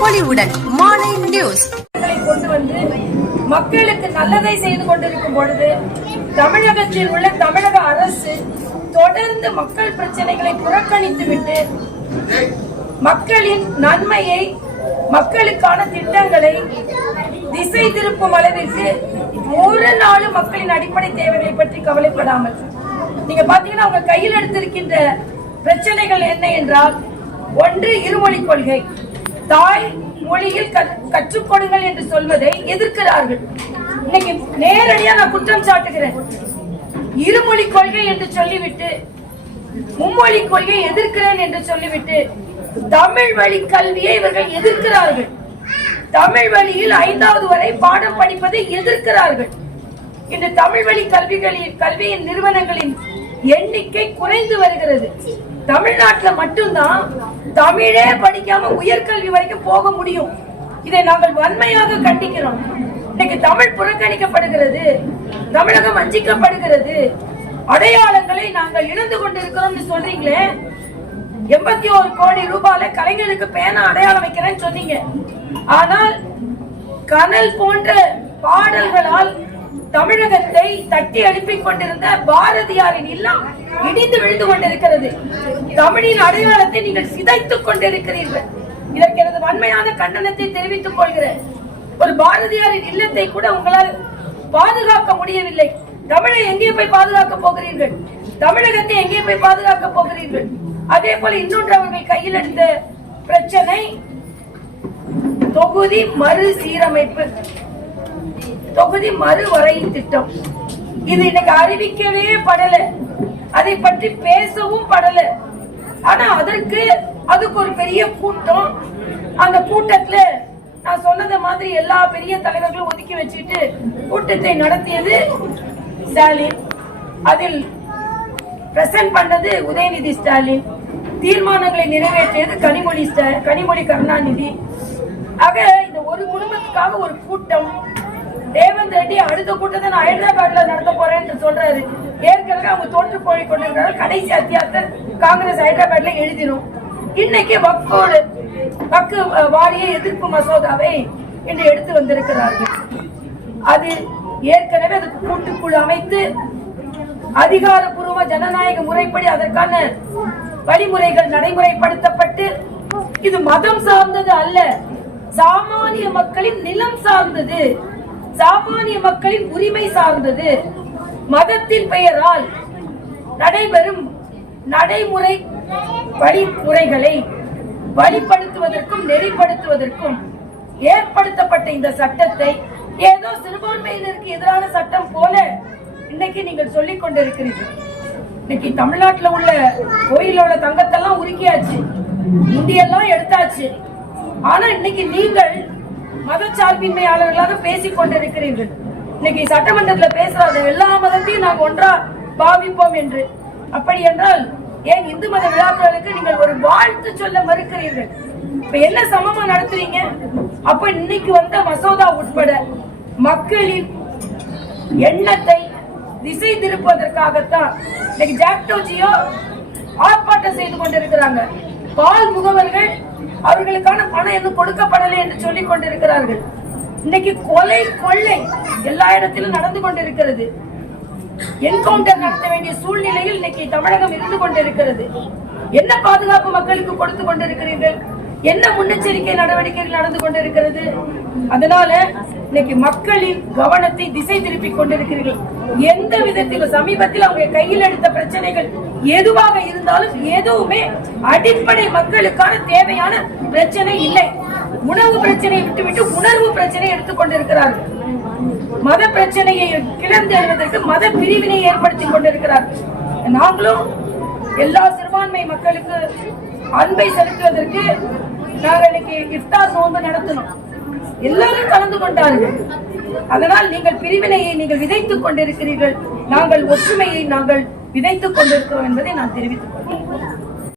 பொலிவுடன் மாலை நியூஸ். கொண்டு வந்து மக்களுக்கு நல்லதை செய்து கொண்டிருக்கும் பொழுது தமிழகத்தில் உள்ள தமிழக அரசு தொடர்ந்து மக்கள் பிரச்சனைகளை புறக்கணித்துவிட்டு மக்களின் நன்மையை மக்களுக்கான திட்டங்களை திசை திருப்பும் அளவிற்கு ஒரு நாளும் மக்களின் அடிப்படை தேவைகளை பற்றி கவலைப்படாமல். நீங்க பாத்தீங்கன்னா அவங்க கையில் எடுத்திருக்கின்ற பிரச்சனைகள் என்ன என்றால் ஒன்று இருமொழி கொள்கை. தாய் மொழியில் கற்றுக்கொடுங்கள் கற்றுக் கொடுங்கள் என்று சொல்வதை எதிர்க்கிறார்கள். இன்னைக்கு நேரடியா நான் குற்றம் சாட்டுகிறேன். இருமொழி கொள்கை என்று சொல்லிவிட்டு மும்மொழி கொள்கையை எதிர்க்கிறேன் என்று சொல்லிவிட்டு தமிழ் வழி கல்வியை இவர்கள் எதிர்க்கிறார்கள். தமிழ் வழியில் ஐந்தாவது வரை பாடம் படிப்பதை எதிர்க்கிறார்கள். இன்று தமிழ் வழி கல்விகளின் கல்வியின் நிறுவனங்களின் எண்ணிக்கை குறைந்து வருகிறது. தமிழ்நாட்டுல மட்டும்தான் தமிழே படிக்காம உயர்கல்வி வரைக்கும் போக முடியும். இதை நாங்கள் வன்மையாக கண்டிக்கிறோம். இன்னைக்கு தமிழ் புறக்கணிக்கப்படுகிறது. தமிழகம் வஞ்சிக்கப்படுகிறது. அடையாளங்களை நாங்கள் இழந்து கொண்டிருக்கிறோம்னு சொல்றீங்களே? எண்பத்தி ஒரு கோடி ரூபாயில கலைஞருக்கு பேனா அடையாளம் வைக்கிறேன்னு சொன்னீங்க. ஆனால் கனல் போன்ற பாடல்களால் தமிழகத்தை தட்டி எழுப்பிக் கொண்டிருந்த பாரதியாரின் இல்லம் இடிந்து விழுந்து கொண்டிருக்கிறது. தமிழின் அடையாளத்தை நீங்கள் சிதைத்துக் கொண்டிருக்கிறீர்கள். இதற்கு எனது வன்மையான கண்டனத்தை தெரிவித்துக் கொள்கிறேன். ஒரு பாரதியாரின் இல்லத்தை கூட உங்களால் பாதுகாக்க முடியவில்லை. தமிழை எங்கே போய் பாதுகாக்க போகிறீர்கள்? தமிழகத்தை எங்கே போய் பாதுகாக்க போகிறீர்கள்? அதே போல இன்னொன்று அவர்கள் கையில் எடுத்த பிரச்சனை தொகுதி மறு சீரமைப்பு தொகுதி மறுவரை திட்டம். இது இன்னைக்கு அறிவிக்கவே படல. அதை பற்றி பேசவும் படல. ஆனா அதற்கு அதுக்கு ஒரு பெரிய கூட்டம். அந்த கூட்டத்துல நான் சொன்னது மாதிரி எல்லா பெரிய தலைவர்களும் ஒதுக்கி வச்சுட்டு கூட்டத்தை நடத்தியது ஸ்டாலின். அதில் பிரசன்ட் பண்ணது உதயநிதி ஸ்டாலின். தீர்மானங்களை நிறைவேற்றியது கனிமொழி கனிமொழி கருணாநிதி. ஆக இந்த ஒரு குடும்பத்துக்காக ஒரு கூட்டம். ரேவந்த் அடுத்த கூட்டத்தை நான் ஹைதராபாத்ல நடத்த போறேன்னு சொல்றாரு. ஏற்கனவே அவங்க தோற்று போய் கொண்டிருக்கிறாரு கடைசி அத்தியாயத்தை காங்கிரஸ் ஹைதராபாத்ல எழுதினோம் இன்னைக்கு வக்கோடு வக்கு வாரிய எதிர்ப்பு மசோதாவை இன்று எடுத்து வந்திருக்கிறார்கள். அது ஏற்கனவே அதுக்கு கூட்டுக்குழு அமைத்து அதிகாரப்பூர்வ ஜனநாயக முறைப்படி அதற்கான வழிமுறைகள் நடைமுறைப்படுத்தப்பட்டு இது மதம் சார்ந்தது அல்ல. சாமானிய மக்களின் நிலம் சார்ந்தது. சாமானிய மக்களின் உரிமை சார்ந்தது. மதத்தின் பெயரால் நடைபெறும் நடைமுறை வழிமுறைகளை வழிப்படுத்துவதற்கும் நெறிப்படுத்துவதற்கும் ஏற்படுத்தப்பட்ட இந்த சட்டத்தை ஏதோ சிறுபான்மையினருக்கு எதிரான சட்டம் போல இன்னைக்கு நீங்கள் சொல்லிக் கொண்டிருக்கிறீர்கள். இன்னைக்கு தமிழ்நாட்டுல உள்ள கோயிலோட தங்கத்தெல்லாம் உருக்கியாச்சு. முந்தியெல்லாம் எடுத்தாச்சு. ஆனா இன்னைக்கு நீங்கள் மதச்சார்பின்மையாளர்களாக பேசிக் கொண்டிருக்கிறீர்கள். இன்னைக்கு சட்டமன்றத்தில் பேசுறாங்க எல்லா மதத்தையும் நாங்க ஒன்றா பாவிப்போம் என்று. அப்படி என்றால் ஏன் இந்து மத விழாக்களுக்கு நீங்கள் ஒரு வாழ்த்து சொல்ல மறுக்கிறீர்கள்? இப்ப என்ன சமமா நடத்துறீங்க? அப்ப இன்னைக்கு வந்த மசோதா உட்பட மக்களின் எண்ணத்தை திசை திருப்பதற்காகத்தான் இன்னைக்கு ஜாக்டோஜியோ ஆர்ப்பாட்டம் செய்து கொண்டிருக்கிறாங்க. பால் முகவர்கள் அவர்களுக்கான பணம் இன்னும் கொடுக்கப்படலை என்று சொல்லிக் கொண்டிருக்கிறார்கள். இன்னைக்கு கொலை கொள்ளை எல்லா இடத்திலும் நடந்து கொண்டிருக்கிறது. என்கவுண்டர் நடத்த வேண்டிய சூழ்நிலையில் இன்னைக்கு தமிழகம் இருந்து கொண்டிருக்கிறது. என்ன பாதுகாப்பு மக்களுக்கு கொடுத்து கொண்டிருக்கிறீர்கள்? என்ன முன்னெச்சரிக்கை நடவடிக்கைகள் நடந்து கொண்டிருக்கிறது? அதனால இன்னைக்கு மக்களின் கவனத்தை திசை திருப்பி கொண்டிருக்கிறீர்கள். எந்த விதத்தில் சமீபத்தில் அவங்க கையில் எடுத்த பிரச்சனைகள் எதுவாக இருந்தாலும் எதுவுமே அடிப்படை மக்களுக்கான தேவையான பிரச்சனை இல்லை. உணவு பிரச்சனையை விட்டுவிட்டு உணர்வு பிரச்சனையை எடுத்துக்கொண்டிருக்கிறார்கள் மத பிரச்சனையை கிளர்ந்து எழுவதற்கு மத பிரிவினை ஏற்படுத்திக் கொண்டிருக்கிறார்கள் நாங்களும் எல்லா சிறுபான்மை மக்களுக்கு அன்பை செலுத்துவதற்கு நாங்கள் இன்னைக்கு இஃப்தார் நோன்பு நடத்தணும். எல்லாரும் கலந்து கொண்டார்கள். அதனால் நீங்கள் பிரிவினையை நீங்கள் விதைத்துக் கொண்டிருக்கிறீர்கள். நாங்கள் ஒற்றுமையை நாங்கள் விதைத்துக் கொண்டிருக்கிறோம் என்பதை நான் தெரிவித்துக் கொள்கிறேன்.